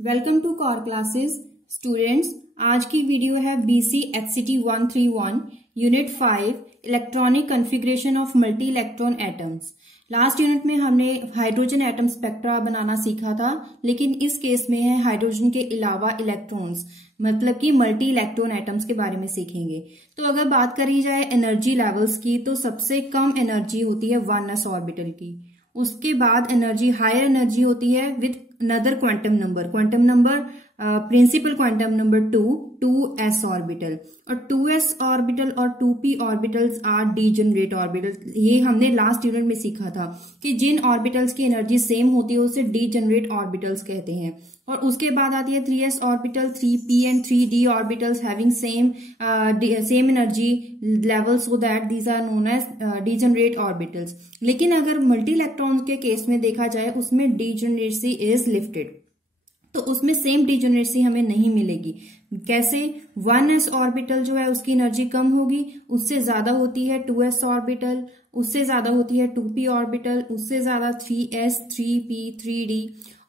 Welcome to core classes students. आज की video है BC HCT 131 unit 5 electronic configuration of multi electron atoms. Last unit में हमने hydrogen atom spectra बनाना सीखा था, लेकिन इस केस में है हाइड्रोजन के अलावा इलेक्ट्रॉन्स, मतलब कि मल्टी इलेक्ट्रॉन एटम्स के बारे में सीखेंगे। तो अगर बात करी जाए एनर्जी लेवल्स की, तो सबसे कम एनर्जी होती है 1s ऑर्बिटल की। उसके बाद एनर्जी हायर एनर्जी होती है with another quantum number principal quantum number 2s orbital, और 2s ऑर्बिटल और 2p orbitals are degenerate orbital. ये हमने लास्ट यूनिट में सीखा था कि जिन ऑर्बिटल्स की एनर्जी सेम होती है उसे डीजेनरेट ऑर्बिटल्स कहते हैं। और उसके बाद आती है 3s orbital, 3p and 3d orbitals having same energy level, so that these are known as degenerate orbitals. लेकिन अगर मल्टी इलेक्ट्रॉन्स के केस में देखा जाए, उसमें डीजेनरेसी इज लिफ्टेड, तो उसमें सेम डीजेनरेसी हमें नहीं मिलेगी। कैसे? 1s ऑर्बिटल जो है उसकी एनर्जी कम होगी, उससे ज्यादा होती है 2s ऑर्बिटल, उससे ज्यादा होती है 2p ऑर्बिटल, उससे ज्यादा 3s, 3p, 3d।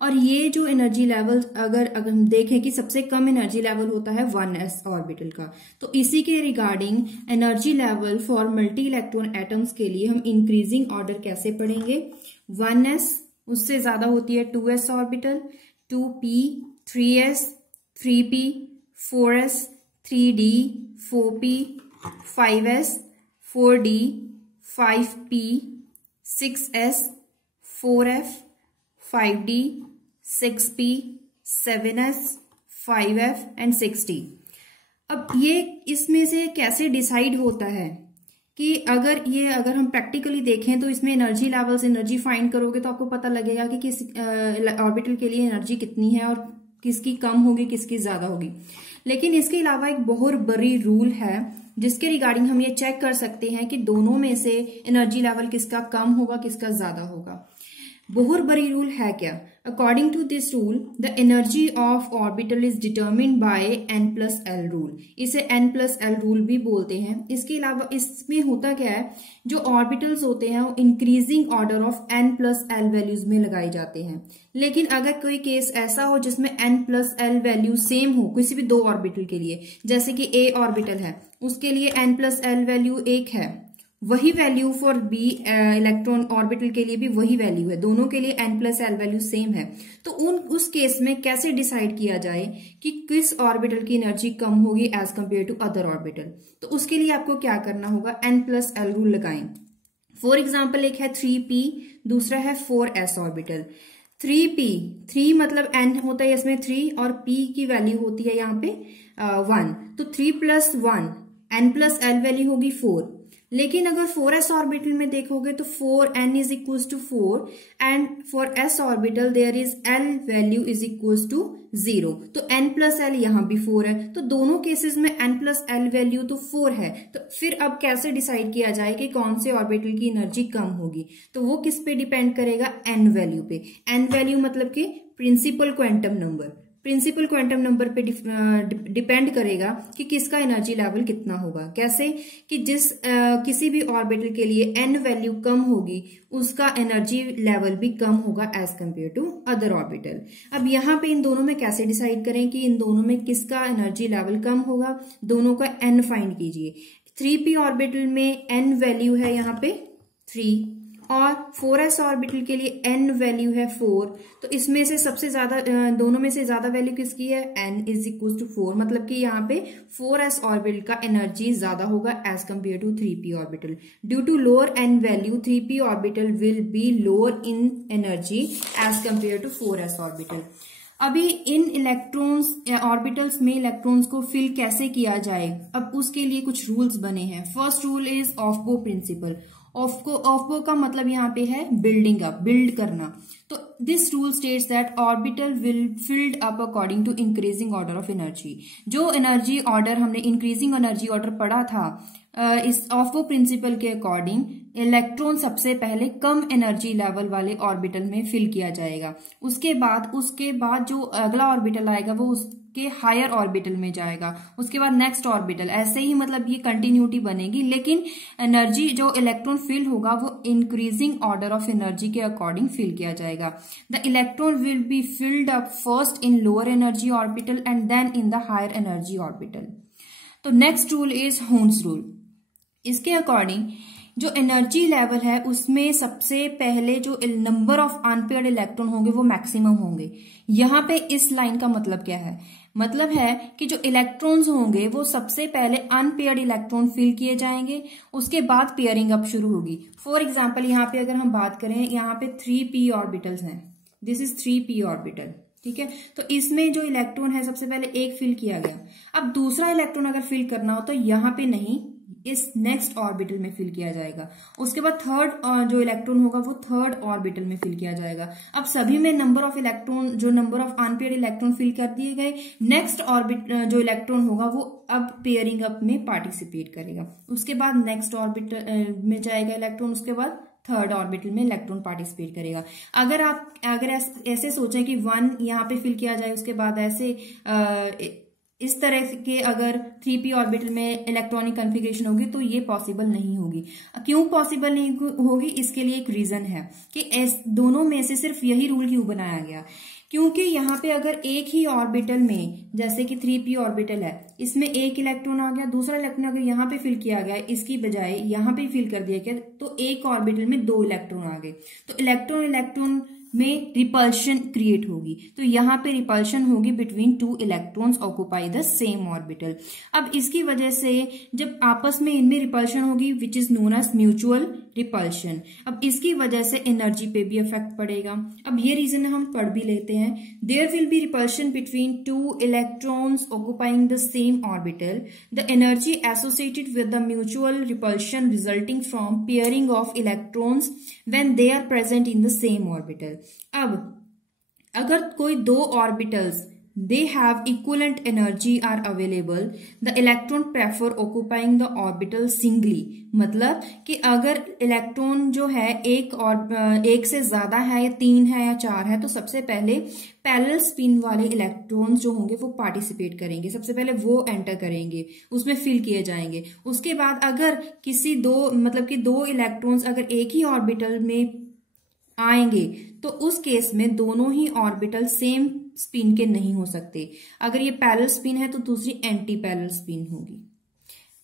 और ये जो एनर्जी लेवल अगर हम देखें कि सबसे कम एनर्जी लेवल होता है 1s ऑर्बिटल का। तो इसी के regarding energy level for multi electron atoms के लिए हम इंक्रीजिंग ऑर्डर कैसे पढ़ेंगे? 1s, उससे ज्यादा होती है 2s orbital, 2p, 3s, 3p, 4s, 3d, 4p, 5s, 4d, 5p, 6s, 4f, 5d, 6p, 7s, 5f and 6d। अब ये इसमें से कैसे डिसाइड होता है कि अगर हम प्रैक्टिकली देखें तो इसमें एनर्जी लेवल्स, एनर्जी फाइंड करोगे तो आपको पता लगेगा कि किस ऑर्बिटल के लिए एनर्जी कितनी है और किसकी कम होगी, किसकी ज्यादा होगी। लेकिन इसके अलावा एक बहुत बड़ी रूल है जिसके रिगार्डिंग हम ये चेक कर सकते हैं कि दोनों में से एनर्जी लेवल किसका कम होगा, किसका ज्यादा होगा। बहुत बड़ी रूल है क्या? According to this rule the energy of orbital is determined by n+l rule. इसे n+l रूल भी बोलते हैं। इसके अलावा इसमें होता क्या है, जो ऑर्बिटल्स होते हैं वो increasing order of n+l values में लगाए जाते हैं। लेकिन अगर कोई केस ऐसा हो जिसमें n+l वैल्यू सेम हो किसी भी दो ऑर्बिटल के लिए, जैसे कि a ऑर्बिटल है उसके लिए n+l वैल्यू 1 है, वही value for b electron orbital के लिए भी वही वैल्यू है, दोनों के लिए n+l वैल्यू सेम है। तो उस केस में कैसे डिसाइड किया जाए कि किस ऑर्बिटल की एनर्जी कम होगी as compared to other orbital? तो उसके लिए आपको क्या करना होगा? n+l रूल लगाएं। फॉर एग्जाम्पल, एक है 3p, दूसरा है 4s ऑर्बिटल। 3p, 3 मतलब n होता है इसमें 3 और p की वैल्यू होती है यहाँ पे 1, तो 3+1 n+l वैल्यू होगी 4। लेकिन अगर 4s ऑर्बिटल में देखोगे तो 4n is equal to 4 and for s orbital there is l value is equal to 0, तो n+l यहाँ भी 4 है। तो दोनों केसेस में n+l वैल्यू तो 4 है। तो फिर अब कैसे डिसाइड किया जाए कि कौन से ऑर्बिटल की एनर्जी कम होगी? तो वो किस पे डिपेंड करेगा? n वैल्यू पे। n वैल्यू मतलब कि प्रिंसिपल क्वांटम नंबर पे डिपेंड करेगा कि किसका एनर्जी लेवल कितना होगा। कैसे? कि किसी भी ऑर्बिटल के लिए n वैल्यू कम होगी उसका एनर्जी लेवल भी कम होगा as compared to other orbital. अब यहाँ पे इन दोनों में कैसे डिसाइड करें कि इन दोनों में किसका एनर्जी लेवल कम होगा? दोनों का n फाइंड कीजिए। 3p ऑर्बिटल में n वैल्यू है यहाँ पे 3 और 4s ऑर्बिटल के लिए n वैल्यू है 4। तो इसमें से सबसे ज्यादा, दोनों में से ज्यादा वैल्यू किसकी है? n इज इक्वल टू 4, मतलब कि यहाँ पे 4s ऑर्बिटल का एनर्जी ज्यादा होगा as compared to 3p orbital. Due to lower n value 3p orbital will be lower in energy as compared to 4s orbital. अभी इन इलेक्ट्रॉन्स ऑर्बिटल्स में इलेक्ट्रॉन्स को फिल कैसे किया जाए, अब उसके लिए कुछ रूल्स बने हैं। First rule is aufbau principle. Aufbau का मतलब यहाँ पे है बिल्डिंग अप, बिल्ड करना। तो this rule states that orbital will filled up according to increasing order of energy. जो एनर्जी ऑर्डर हमने इंक्रीजिंग एनर्जी ऑर्डर पढ़ा था, इस ऑफ-बो प्रिंसिपल के अकॉर्डिंग इलेक्ट्रॉन सबसे पहले कम एनर्जी लेवल वाले ऑर्बिटल में फिल किया जाएगा। उसके बाद जो अगला ऑर्बिटल आएगा वो उसके हायर ऑर्बिटल में जाएगा, उसके बाद नेक्स्ट ऑर्बिटल, ऐसे ही मतलब ये कंटिन्यूटी बनेगी। लेकिन एनर्जी जो इलेक्ट्रॉन फिल होगा वो इंक्रीजिंग ऑर्डर ऑफ एनर्जी के अकॉर्डिंग फिल किया जाएगा। The electron will be filled up first in lower energy orbital and then in the higher energy orbital. तो next rule is Hund's rule. इसके according जो energy level है उसमें सबसे पहले जो नंबर ऑफ अनपेयर्ड इलेक्ट्रॉन होंगे वो मैक्सिमम होंगे। यहाँ पे इस लाइन का मतलब क्या है, मतलब है कि जो इलेक्ट्रॉन्स होंगे वो सबसे पहले अनपेयर्ड इलेक्ट्रॉन फिल किए जाएंगे, उसके बाद पेयरिंग अप शुरू होगी। फॉर एग्जांपल यहाँ पे अगर हम बात करें, यहाँ पे 3p ऑर्बिटल्स हैं, दिस इज 3p ऑर्बिटल, ठीक है। तो इसमें जो इलेक्ट्रॉन है सबसे पहले एक फिल किया गया। अब दूसरा इलेक्ट्रॉन अगर फिल करना हो तो यहाँ पे नहीं, इस नेक्स्ट ऑर्बिटल में फिल किया जाएगा। उसके बाद थर्ड जो इलेक्ट्रॉन होगा वो थर्ड ऑर्बिटल में फिल किया जाएगा। अब सभी में नंबर ऑफ इलेक्ट्रॉन, जो number of unpaired electron fill कर दिए गए। नेक्स्ट ऑर्बिट जो इलेक्ट्रॉन होगा वो अब पेयरिंग अप में पार्टिसिपेट करेगा। उसके बाद नेक्स्ट ऑर्बिटल में जाएगा इलेक्ट्रॉन, उसके बाद थर्ड ऑर्बिटल में इलेक्ट्रॉन पार्टिसिपेट करेगा। अगर ऐसे सोचें कि 1 यहाँ पे फिल किया जाए, उसके बाद ऐसे इस तरह के अगर 3p ऑर्बिटल में इलेक्ट्रॉनिक कॉन्फ़िगरेशन होगी तो ये पॉसिबल नहीं होगी। क्यों पॉसिबल नहीं होगी, इसके लिए एक रीजन है कि दोनों में से सिर्फ यही रूल क्यों बनाया गया, क्योंकि यहाँ पे अगर एक ही ऑर्बिटल में, जैसे कि 3p ऑर्बिटल है, इसमें एक इलेक्ट्रॉन आ गया, दूसरा इलेक्ट्रॉन अगर यहाँ पे फिल किया गया, इसकी बजाय यहाँ पे फिल कर दिया गया, तो एक ऑर्बिटल में 2 इलेक्ट्रॉन आ गए, तो इलेक्ट्रॉन में रिपल्शन क्रिएट होगी। तो यहाँ पे रिपल्शन होगी between 2 electrons occupy the same orbital. अब इसकी वजह से जब आपस में इनमें रिपल्शन होगी which is known as mutual repulsion. अब इसकी वजह से एनर्जी पे भी इफेक्ट पड़ेगा। अब ये रीजन हम पढ़ भी लेते हैं। There will be repulsion between 2 electrons occupying the same orbital. The energy associated with the mutual repulsion resulting from pairing of electrons when they are present in the same orbital. अब अगर कोई 2 orbitals they have equivalent energy are available, the electron prefer occupying the orbital singly। मतलब कि अगर electron जो है एक से ज्यादा है, या 3 है या 4 है, तो सबसे पहले पैरेलल स्पिन वाले इलेक्ट्रॉन्स जो होंगे वो पार्टिसिपेट करेंगे, सबसे पहले वो एंटर करेंगे, उसमें फिल किए जाएंगे। उसके बाद अगर किसी 2 इलेक्ट्रॉन्स अगर एक ही ऑर्बिटल में आएंगे तो उस केस में दोनों ही ऑर्बिटल सेम स्पिन के नहीं हो सकते। अगर ये पैरेलल स्पिन है तो दूसरी एंटी पैरेलल स्पिन होगी,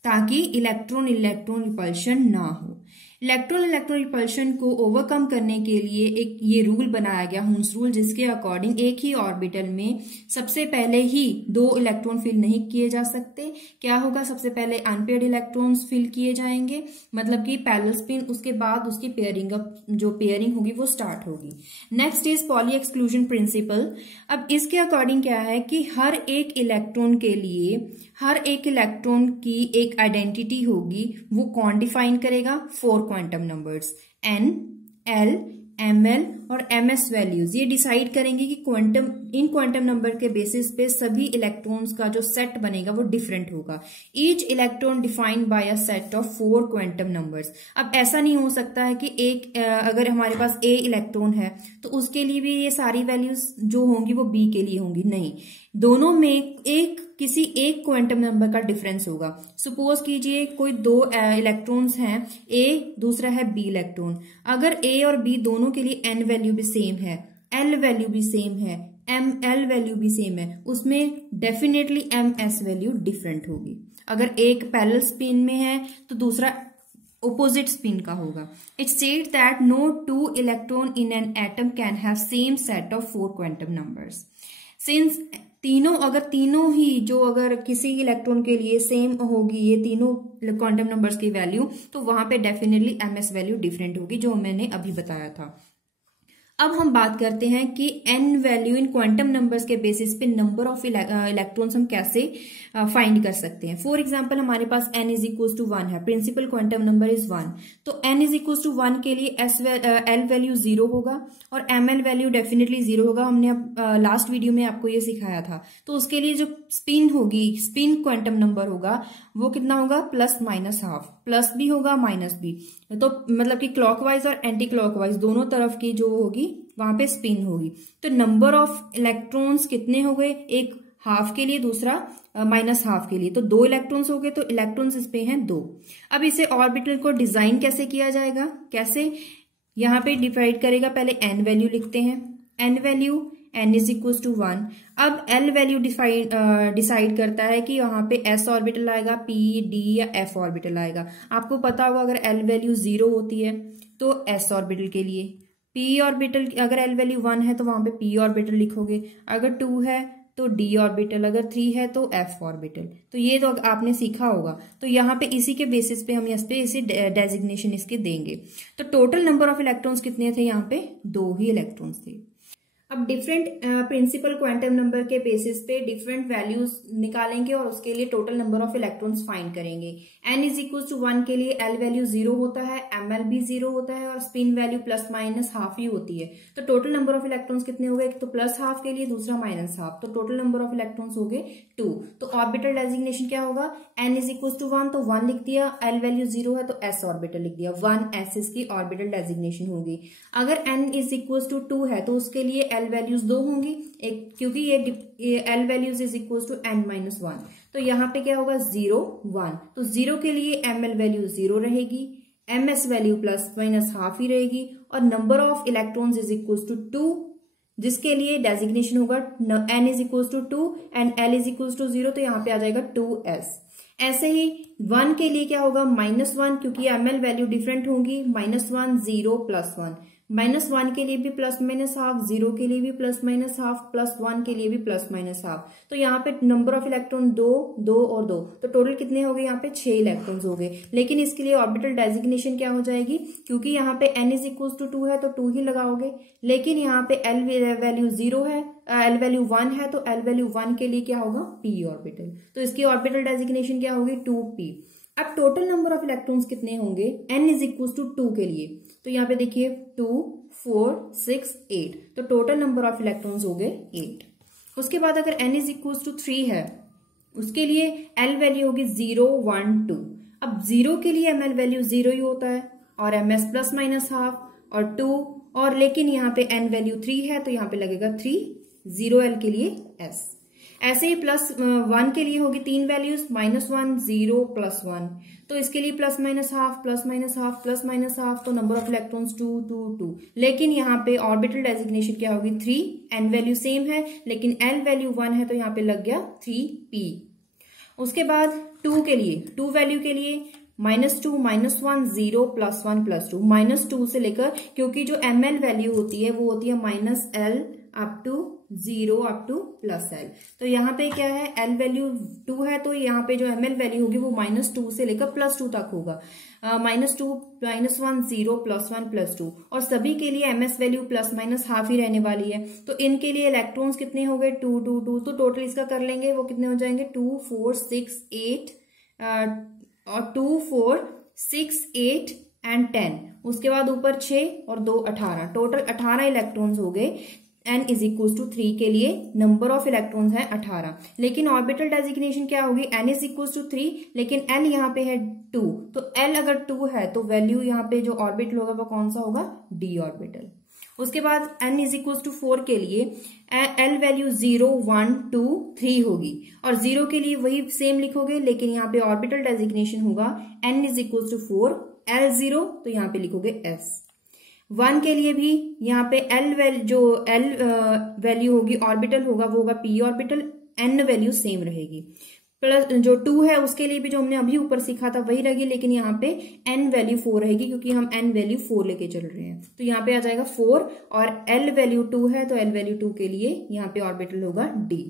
ताकि इलेक्ट्रॉन रिपल्शन ना हो। इलेक्ट्रॉन रिपल्शन को ओवरकम करने के लिए एक ये रूल बनाया गया, हुन्स रूल, जिसके अकॉर्डिंग एक ही ऑर्बिटल में सबसे पहले ही 2 इलेक्ट्रॉन फिल नहीं किए जा सकते। क्या होगा, सबसे पहले अनपेयर्ड इलेक्ट्रॉन्स फिल किए जाएंगे, मतलब कि पैरेलल स्पिन, उसके बाद उसकी पेयरिंग होगी वो स्टार्ट होगी। Next is poly exclusion principal. अब इसके अकॉर्डिंग क्या है कि हर एक इलेक्ट्रॉन के लिए हर एक इलेक्ट्रॉन की एक आइडेंटिटी होगी, वो कौन डिफाइन करेगा, 4 quantum numbers n, l, ml और ms वैल्यूज, ये डिसाइड करेंगे कि इन क्वांटम नंबर के बेसिस पे सभी इलेक्ट्रॉन्स का जो सेट बनेगा वो डिफरेंट होगा। Each electron defined by a set of 4 quantum numbers. अब ऐसा नहीं हो सकता है कि अगर हमारे पास a इलेक्ट्रॉन है तो उसके लिए भी ये सारी वैल्यूज जो होंगी वो b के लिए होंगी, नहीं, दोनों में किसी एक क्वांटम नंबर का डिफरेंस होगा। सपोज कीजिए कोई 2 इलेक्ट्रॉन्स हैं, a दूसरा है b इलेक्ट्रॉन। अगर a और b दोनों के लिए n वैल्यू भी सेम है, l वैल्यू भी सेम है, ml वैल्यू भी सेम है, उसमें डेफिनेटली ms वैल्यू डिफरेंट होगी। अगर एक पैरेलल स्पिन में है तो दूसरा opposite spin का होगा। It states that no 2 electron in an atom can have same set of 4 quantum numbers. Since अगर किसी इलेक्ट्रॉन के लिए सेम होगी ये तीनों क्वांटम नंबर्स की वैल्यू, तो वहां पे डेफिनेटली ms वैल्यू डिफरेंट होगी, जो मैंने अभी बताया था। अब हम बात करते हैं कि n value in quantum numbers के बेसिस पे नंबर ऑफ इलेक्ट्रॉन्स हम कैसे फाइंड कर सकते हैं। फॉर एग्जांपल हमारे पास n इज इक्वल टू 1 है, प्रिंसिपल क्वांटम नंबर इज 1, तो n इज इक्वल टू 1 के लिए l वैल्यू 0 होगा और ml वैल्यू डेफिनेटली 0 होगा। हमने लास्ट वीडियो में आपको ये सिखाया था। तो उसके लिए जो स्पिन क्वांटम नंबर होगा वो कितना होगा, प्लस माइनस हाफ, प्लस भी होगा माइनस भी, तो मतलब कि क्लॉकवाइज और एंटी क्लॉकवाइज दोनों तरफ की जो होगी वहां पे स्पिन होगी। तो नंबर ऑफ इलेक्ट्रॉन्स कितने हो गए, एक हाफ के लिए, दूसरा माइनस हाफ के लिए, तो 2 इलेक्ट्रॉन्स हो गए, तो इलेक्ट्रॉन्स इस पे हैं 2। अब इसे ऑर्बिटल को डिजाइन कैसे किया जाएगा, कैसे, यहाँ पे डिवाइड करेगा, पहले n वैल्यू लिखते हैं, n value, n is equal to 1। अब l वैल्यू डिसाइड करता है कि यहाँ पे s ऑर्बिटल आएगा, p, d या f ऑर्बिटल आएगा। आपको पता होगा अगर l वैल्यू 0 होती है तो s ऑर्बिटल के लिए, p ऑर्बिटल अगर l वैल्यू 1 है तो वहां पे p ऑर्बिटल लिखोगे, अगर 2 है तो d ऑर्बिटल, अगर 3 है तो f ऑर्बिटल। तो ये तो आपने सीखा होगा। तो यहाँ पे इसी के बेसिस पे हम इस पे इसी डेजिग्नेशन इसके देंगे। तो टोटल नंबर ऑफ इलेक्ट्रॉन्स कितने थे? यहाँ पे 2 ही इलेक्ट्रॉन्स थे। अब डिफरेंट प्रिंसिपल क्वांटम नंबर के बेसिस पे डिफरेंट वैल्यूज निकालेंगे और उसके लिए total number of electrons find करेंगे। n इज इक्वल टू 1 के लिए l वैल्यू 0 होता है, ml भी 0 होता है और spin value plus minus half ही होती है। तो टोटल नंबर ऑफ इलेक्ट्रॉन्स कितने हो गए? एक तो प्लस हाफ के लिए, दूसरा माइनस हाफ। तो टोटल नंबर ऑफ इलेक्ट्रॉन्स हो गए 2। तो ऑर्बिटल डेजिग्नेशन क्या होगा? n इज इक्वल टू 1 तो 1 लिख दिया, l वैल्यू 0 है तो s ऑर्बिटल लिख दिया, 1s इसकी ऑर्बिटल डेजिग्नेशन होगी। अगर n इज इक्वल टू 2 है तो उसके लिए l वैल्यूज 2 होंगी, एक क्योंकि ये l values is equal to n minus 1। तो यहाँ पे क्या होगा? 0 1। तो 0 के लिए ml वैल्यू 0 रहेगी, ms value plus minus half ही रहेगी और number of electrons is equal to 2, जिसके लिए डेजिग्नेशन होगा n is equal to 2 and l is equal to 0। तो यहाँ पे आ जाएगा 2s। ऐसे ही 1 के लिए क्या होगा? -1, क्योंकि ml वैल्यू डिफरेंट होंगी, -1 0 प्लस 1। -1 के लिए भी प्लस माइनस हाफ, 0 के लिए भी प्लस माइनस हाफ, प्लस 1 के लिए भी प्लस माइनस हाफ। तो यहाँ पे नंबर ऑफ इलेक्ट्रॉन 2 2 और 2, तो टोटल कितने हो गए? यहाँ पे 6 इलेक्ट्रॉन्स हो गए। लेकिन इसके लिए ऑर्बिटल डेजिग्नेशन क्या हो जाएगी? क्योंकि यहाँ पे n इज इक्वल टू 2 है तो 2 ही लगाओगे, लेकिन यहाँ पे l वैल्यू 0 है, l वैल्यू 1 है तो l वैल्यू 1 के लिए क्या होगा? p orbital. तो इसकी ऑर्बिटल डेजिग्नेशन क्या होगी? 2p। अब टोटल नंबर ऑफ इलेक्ट्रॉन्स कितने होंगे n इज इक्वल टू 2 के लिए? तो यहाँ पे देखिए 2 4 6 8, तो टोटल नंबर ऑफ इलेक्ट्रॉन्स हो गए 8। उसके बाद अगर n इज इक्वल टू 3 है उसके लिए l वैल्यू होगी 0 1 2। अब 0 के लिए ml वैल्यू 0 ही होता है और ms प्लस माइनस हाफ और 2, और लेकिन यहाँ पे n वैल्यू 3 है तो यहाँ पे लगेगा 3, 0l के लिए s। ऐसे ही प्लस 1 के लिए होगी 3 वैल्यूज, -1 0 प्लस 1। तो इसके लिए plus minus half plus minus half plus minus half, तो नंबर ऑफ इलेक्ट्रॉन्स 2 2 2। लेकिन यहाँ पे ऑर्बिटल डेजिग्नेशन क्या होगी? 3। n वैल्यू सेम है लेकिन l वैल्यू 1 है तो यहाँ पे लग गया 3p। उसके बाद 2 के लिए, 2 वैल्यू के लिए -2 -1 0 प्लस 1 प्लस 2। -2 से लेकर, क्योंकि जो ml वैल्यू होती है वो होती है -l up to 0 up to plus l। तो यहाँ पे क्या है? l वैल्यू 2 है तो यहाँ पे जो ml वैल्यू होगी वो -2 से लेकर +2 तक होगा। -2 -1 0 प्लस 1 प्लस 2, और सभी के लिए ms value plus minus half ही रहने वाली है। तो इनके लिए इलेक्ट्रॉन्स कितने हो गए? 2 2 2। तो टोटल इसका कर लेंगे, वो कितने हो जाएंगे? 2 4 6 8 और 2 4 6 8 एंड 10। उसके बाद ऊपर 6 और 2 18, टोटल 18 इलेक्ट्रॉन्स हो गए। n इज इक्वल टू 3 के लिए नंबर ऑफ इलेक्ट्रॉन्स है 18। लेकिन ऑर्बिटल डेजिग्नेशन क्या होगी? n इज इक्वल टू 3, लेकिन l यहाँ पे है 2। तो l अगर 2 है तो वैल्यू यहाँ पे जो ऑर्बिटल होगा वो कौन सा होगा? d orbital. उसके बाद n इज इक्वल टू 4 के लिए l वैल्यू 0 1 2 3 होगी, और 0 के लिए वही सेम लिखोगे, लेकिन यहाँ पे ऑर्बिटल डेजिग्नेशन होगा n is equal to 4 l 0, तो यहाँ पे लिखोगे s। 1 के लिए भी यहाँ पे l वैल्यू होगी, ऑर्बिटल होगा वो होगा p orbital, n value same रहेगी। प्लस जो 2 है उसके लिए भी जो हमने अभी ऊपर सीखा था वही रहेगी, लेकिन यहाँ पे n वैल्यू 4 रहेगी क्योंकि हम n वैल्यू 4 लेके चल रहे हैं। तो यहाँ पे आ जाएगा 4, और l वैल्यू 2 है तो l वैल्यू 2 के लिए यहाँ पे ऑर्बिटल होगा d।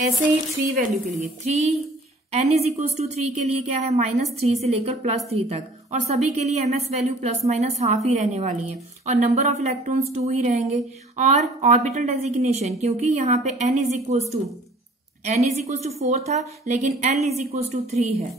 ऐसे ही 3 वैल्यू के लिए, 3 n इज इक्वल टू 3 के लिए क्या है? -3 से लेकर +3 तक, और सभी के लिए ms value plus minus half ही रहने वाली है और नंबर ऑफ इलेक्ट्रॉन्स 2 ही रहेंगे। और ऑर्बिटल डेजिग्नेशन, क्योंकि यहाँ पे n इज इक्वल टू 4 था लेकिन l इज इक्वल टू 3 है,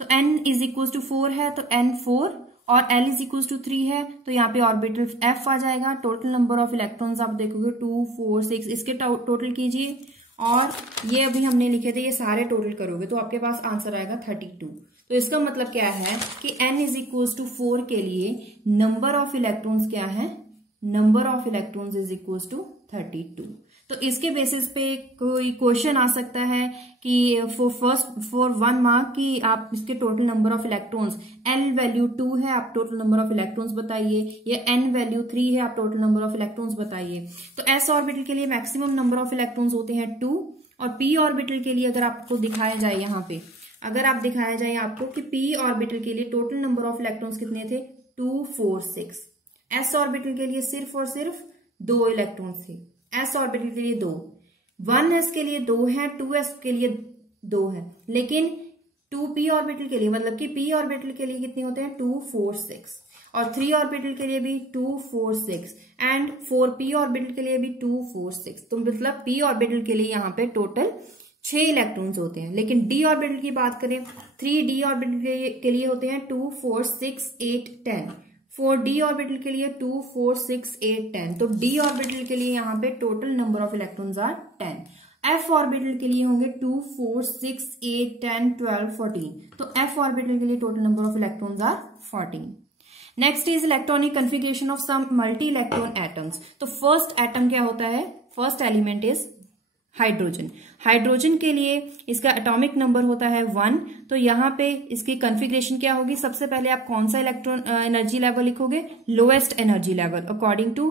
तो n इज इक्वल टू 4 है तो n 4 और l इज इक्वल टू 3 है तो यहाँ पे ऑर्बिटल f आ जाएगा। टोटल नंबर ऑफ इलेक्ट्रॉन्स आप देखोगे 2 4 6, इसके टोटल कीजिए, और ये अभी हमने लिखे थे ये सारे टोटल करोगे तो आपके पास आंसर आएगा 32। तो इसका मतलब क्या है कि n इज इक्वल टू 4 के लिए नंबर ऑफ इलेक्ट्रॉन्स क्या है? Number of electrons is equal to 32। तो इसके बेसिस पे कोई क्वेश्चन आ सकता है कि फॉर 1 मार्क कि आप इसके total number of electrons, L value 2 है, आप टोटल नंबर ऑफ इलेक्ट्रॉन्स बताइए, या N वैल्यू 3 है, आप टोटल नंबर ऑफ इलेक्ट्रॉन्स बताइए। तो S ऑर्बिटल के लिए मैक्सिमम नंबर ऑफ इलेक्ट्रॉन्स होते हैं 2, और P ऑर्बिटल के लिए अगर आपको दिखाया जाए यहाँ पे, अगर आप दिखाया जाए आपको कि P ऑर्बिटल के लिए टोटल नंबर ऑफ इलेक्ट्रॉन्स कितने थे, 2, 4, 6। S ऑर्बिटल के लिए सिर्फ और सिर्फ 2 इलेक्ट्रॉन्स थे। S ऑर्बिटल के लिए 2, 1s के लिए 2 है, 2s के लिए 2 है, लेकिन 2p ऑर्बिटल के लिए, मतलब कि p ऑर्बिटल के लिए कितने होते हैं, 2, 4, 6, और 3 ऑर्बिटल के लिए भी 2, 4, 6, एंड 4p ऑर्बिटल के लिए भी 2, 4, 6। तो मतलब p ऑर्बिटल के लिए यहाँ पे टोटल 6 इलेक्ट्रॉन्स होते हैं। लेकिन d ऑर्बिटल की बात करें, 3d ऑर्बिटल के लिए होते हैं 2, 4, 6, 8, 10। 4d ऑर्बिटल के लिए 2, 4, 6, 8, 10। तो d ऑर्बिटल के लिए यहाँ पे total number of electrons are 10। f orbital के लिए होंगे 2, 4, 6, 8, 10, 12, 14। तो f ऑर्बिटल के लिए total number of electrons are 14। Next is electronic configuration of some multi electron atoms. तो फर्स्ट एटम क्या होता है, first element is hydrogen. Hydrogen के लिए इसका एटॉमिक नंबर होता है 1। तो यहाँ पे इसकी कॉन्फ़िगरेशन क्या होगी, सबसे पहले आप कौन सा इलेक्ट्रॉन एनर्जी लेवल लिखोगे, lowest energy level according to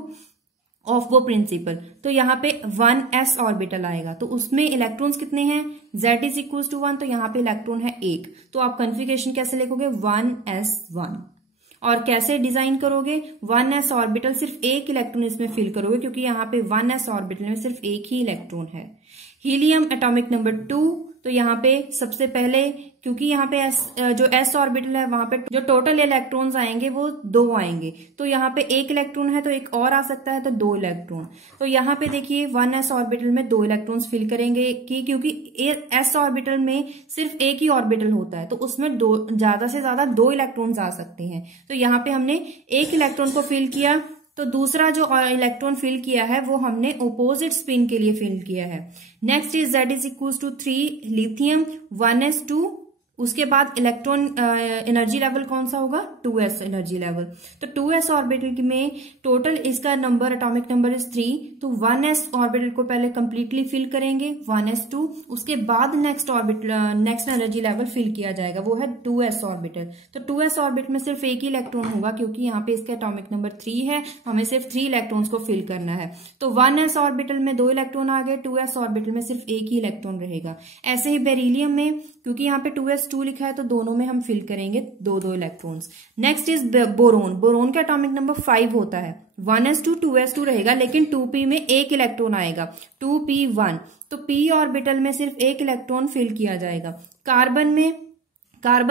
aufbau principle. तो यहाँ पे 1s ऑर्बिटल आएगा, तो उसमें इलेक्ट्रॉन्स कितने हैं, z इज इक्वल टू 1, तो यहाँ पे इलेक्ट्रॉन है 1। तो आप कॉन्फ़िगरेशन कैसे लिखोगे, 1s1। और कैसे डिजाइन करोगे, 1s ऑर्बिटल सिर्फ एक इलेक्ट्रॉन इसमें फिल करोगे, क्योंकि यहाँ पे 1s ऑर्बिटल में सिर्फ एक ही इलेक्ट्रॉन है। Helium atomic number 2। तो यहाँ पे सबसे पहले, क्योंकि यहाँ पे जो s ऑर्बिटल है वहां पे जो टोटल इलेक्ट्रॉन्स आएंगे वो 2 आएंगे, तो यहाँ पे एक इलेक्ट्रॉन है तो एक और आ सकता है, तो 2 इलेक्ट्रॉन। तो यहाँ पे देखिए 1s ऑर्बिटल में 2 इलेक्ट्रॉन्स फिल करेंगे क्योंकि s ऑर्बिटल में सिर्फ एक ही ऑर्बिटल होता है, तो उसमें ज्यादा से ज्यादा 2 इलेक्ट्रॉन्स आ सकते हैं। तो यहाँ पे हमने एक इलेक्ट्रॉन को फिल किया, तो दूसरा जो इलेक्ट्रॉन फिल किया है वो हमने ऑपोजिट स्पिन के लिए फिल किया है। Next is z is equal to 3 lithium 1s2। उसके बाद इलेक्ट्रॉन एनर्जी लेवल कौन सा होगा, 2s एनर्जी लेवल। तो 2s ऑर्बिटल में टोटल इसका नंबर, एटॉमिक नंबर इज 3। तो 1s ऑर्बिटल को पहले कंप्लीटली फिल करेंगे 1s2, उसके बाद नेक्स्ट एनर्जी लेवल फिल किया जाएगा, वो है 2s ऑर्बिटल। तो 2s ऑर्बिटल में सिर्फ एक ही इलेक्ट्रॉन होगा, क्योंकि यहाँ पे इसका एटॉमिक नंबर 3 है, हमें सिर्फ 3 इलेक्ट्रॉन्स को फिल करना है। तो 1s ऑर्बिटल में 2 इलेक्ट्रॉन आ गए, 2s ऑर्बिटल में सिर्फ एक ही इलेक्ट्रॉन रहेगा। ऐसे ही बेरिलियम में, क्योंकि यहाँ पे 2s2 लिखा है, तो दोनों में हम फिल करेंगे 2 electrons. Next is boron. Boron का एटॉमिक नंबर 5 होता है, 1s2 2s2 रहेगा, लेकिन 2p में एक इलेक्ट्रॉन आएगा, 2p1। तो p ऑर्बिटल में सिर्फ एक इलेक्ट्रॉन फिल किया जाएगा। कार्बन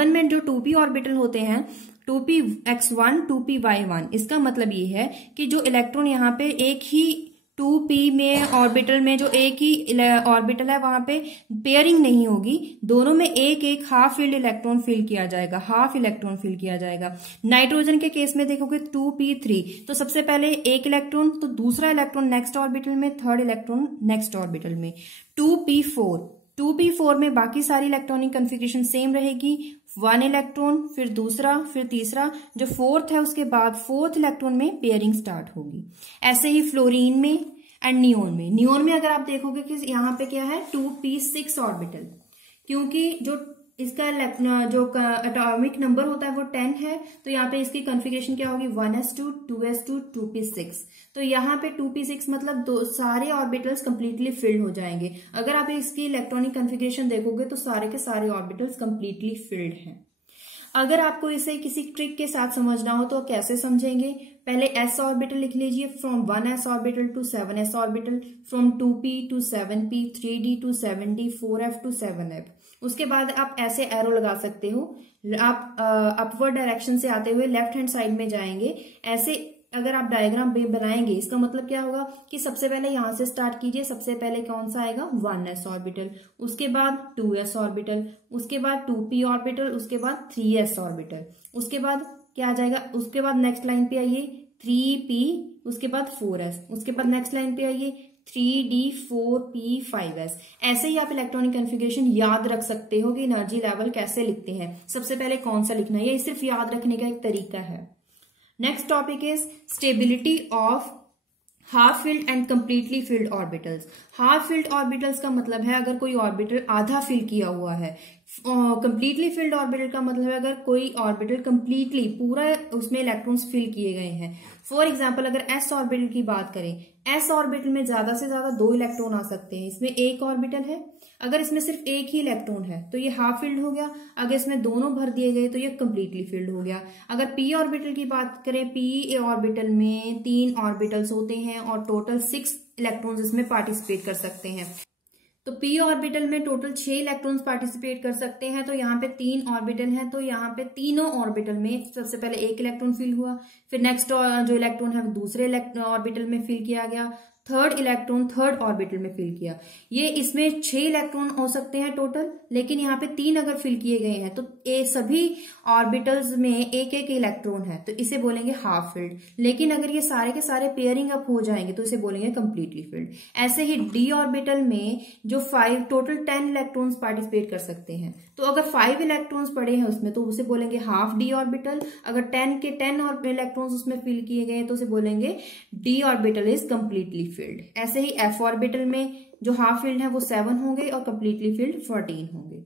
में जो 2p ऑर्बिटल होते हैं, 2px1 2py1, इसका मतलब ये है कि जो इलेक्ट्रॉन यहाँ पे एक ही 2p में ऑर्बिटल में जो एक ही ऑर्बिटल है वहां पे पेयरिंग नहीं होगी, दोनों में एक एक हाफ फील्ड इलेक्ट्रॉन फिल किया जाएगा, हाफ इलेक्ट्रॉन फिल किया जाएगा। नाइट्रोजन के केस में देखोगे 2p3, तो सबसे पहले एक इलेक्ट्रॉन, तो दूसरा इलेक्ट्रॉन नेक्स्ट ऑर्बिटल में, थर्ड इलेक्ट्रॉन नेक्स्ट ऑर्बिटल में। 2p4 में बाकी सारी इलेक्ट्रॉनिक कॉन्फ़िगरेशन सेम रहेगी, 1 इलेक्ट्रॉन, फिर दूसरा, फिर तीसरा, जो फोर्थ है उसके बाद फोर्थ इलेक्ट्रॉन में पेयरिंग स्टार्ट होगी। ऐसे ही फ्लोरीन में एंड नियोन में अगर आप देखोगे कि यहाँ पे क्या है, 2p6 ऑर्बिटल, क्योंकि जो इसका जो एटॉमिक नंबर होता है वो 10 है, तो यहाँ पे इसकी कॉन्फ़िगरेशन क्या होगी, 1s2 2s2 2p6। तो यहाँ पे 2p6 मतलब सारे ऑर्बिटल्स कंप्लीटली फिल्ड हो जाएंगे। अगर आप इसकी इलेक्ट्रॉनिक कॉन्फ़िगरेशन देखोगे तो सारे के सारे ऑर्बिटल्स कंप्लीटली फिल्ड हैं। अगर आपको इसे किसी ट्रिक के साथ समझना हो तो कैसे समझेंगे, पहले s ऑर्बिटल लिख लीजिए, from 1s orbital to 7s orbital, from 2p to 7p, 3d to 7d, 4f to 7f। उसके बाद आप ऐसे एरो लगा सकते हो, आप अपवर्ड डायरेक्शन से आते हुए लेफ्ट हैंड साइड में जाएंगे। ऐसे अगर आप डायग्राम बनाएंगे, इसका मतलब क्या होगा कि सबसे पहले यहां से स्टार्ट कीजिए। सबसे पहले कौन सा आएगा, 1s ऑर्बिटल, उसके बाद 2s ऑर्बिटल, उसके बाद 2p ऑर्बिटल, उसके बाद 3s ऑर्बिटल, उसके बाद क्या आ जाएगा, उसके बाद नेक्स्ट लाइन पे आइए 3p, उसके बाद 4s, उसके बाद नेक्स्ट लाइन पे आइए 3d 4p 5s। ऐसे ही आप इलेक्ट्रॉनिक कॉन्फ़िगरेशन याद रख सकते हो कि एनर्जी लेवल कैसे लिखते हैं, सबसे पहले कौन सा लिखना है, ये सिर्फ याद रखने का एक तरीका है। Next topic is stability of half filled and completely filled orbitals. Half filled orbitals का मतलब है अगर कोई ऑर्बिटल आधा फिल किया हुआ है। कंप्लीटली फिल्ड ऑर्बिटल का मतलब है अगर कोई ऑर्बिटल कंप्लीटली पूरा उसमें इलेक्ट्रॉन्स फिल किए गए हैं। फॉर एग्जांपल अगर एस ऑर्बिटल की बात करें, एस ऑर्बिटल में ज्यादा से ज्यादा 2 इलेक्ट्रॉन आ सकते हैं। इसमें एक ऑर्बिटल है, अगर इसमें सिर्फ एक ही इलेक्ट्रॉन है तो ये हाफ फिल्ड हो गया। अगर इसमें दोनों भर दिए गए तो ये कंप्लीटली फिल्ड हो गया। अगर पी ऑर्बिटल की बात करें, पी ऑर्बिटल में 3 ऑर्बिटल्स होते हैं और टोटल 6 इलेक्ट्रॉन्स इसमें पार्टिसिपेट कर सकते हैं। तो पी ऑर्बिटल में टोटल 6 इलेक्ट्रॉन्स पार्टिसिपेट कर सकते हैं। तो यहाँ पे 3 ऑर्बिटल हैं, तो यहाँ पे तीनों ऑर्बिटल में सबसे पहले एक इलेक्ट्रॉन फिल हुआ, फिर नेक्स्ट जो इलेक्ट्रॉन है वो दूसरे ऑर्बिटल में फिल किया गया, थर्ड इलेक्ट्रॉन थर्ड ऑर्बिटल में फिल किया। ये इसमें 6 इलेक्ट्रॉन हो सकते हैं टोटल, लेकिन यहाँ पे 3 अगर फिल किए गए हैं तो ये सभी ऑर्बिटल्स में एक एक इलेक्ट्रॉन है, तो इसे बोलेंगे हाफ फिल्ड। लेकिन अगर ये सारे के सारे पेयरिंग अप हो जाएंगे तो इसे बोलेंगे कंप्लीटली फिल्ड। ऐसे ही डी ऑर्बिटल में जो 5 टोटल 10 इलेक्ट्रॉन्स पार्टिसिपेट कर सकते हैं, तो अगर 5 इलेक्ट्रॉन्स पड़े हैं उसमें तो उसे बोलेंगे हाफ डी ऑर्बिटल। अगर 10 के 10 इलेक्ट्रॉन्स उसमें फिल किए गए तो उसे बोलेंगे D orbital is completely field. ऐसे ही एफ ऑर्बिटल में जो हाफ फिल्ड है वो 7 होंगे और कंप्लीटली फिल्ड 14 होंगे।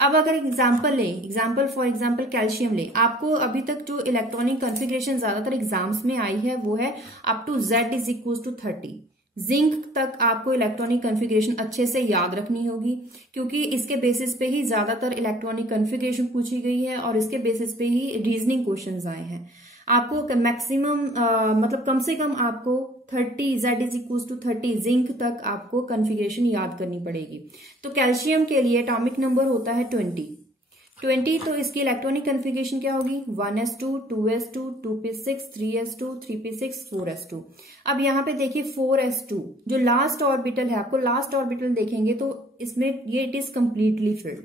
अब अगर एग्जांपल फॉर एग्जांपल कैल्शियम ले, आपको अभी तक जो इलेक्ट्रॉनिक कॉन्फ़िगरेशन ज्यादातर एग्जाम्स में आई है वो है up to Z is equal to 30। Zinc तक आपको इलेक्ट्रॉनिक कॉन्फ़िगरेशन अच्छे से याद रखनी होगी, क्योंकि इसके बेसिस पे ही ज्यादातर इलेक्ट्रॉनिक कॉन्फ़िगरेशन पूछी गई है और इसके बेसिस पे ही रीजनिंग क्वेश्चंस आए हैं। आपको मैक्सिमम मतलब कम से कम आपको 30 Z is equal to 30 zinc तक आपको कॉन्फ़िगरेशन याद करनी पड़ेगी। तो कैल्शियम के लिए एटॉमिक नंबर होता है 20। तो इसकी इलेक्ट्रॉनिक कॉन्फ़िगरेशन क्या होगी? 1s2 2s2 2p6 3s2 3p6 4s2। अब यहाँ पे देखिए 4s2 जो लास्ट ऑर्बिटल है, आपको लास्ट ऑर्बिटल देखेंगे तो इसमें ये इट इज कंप्लीटली फिल्ड।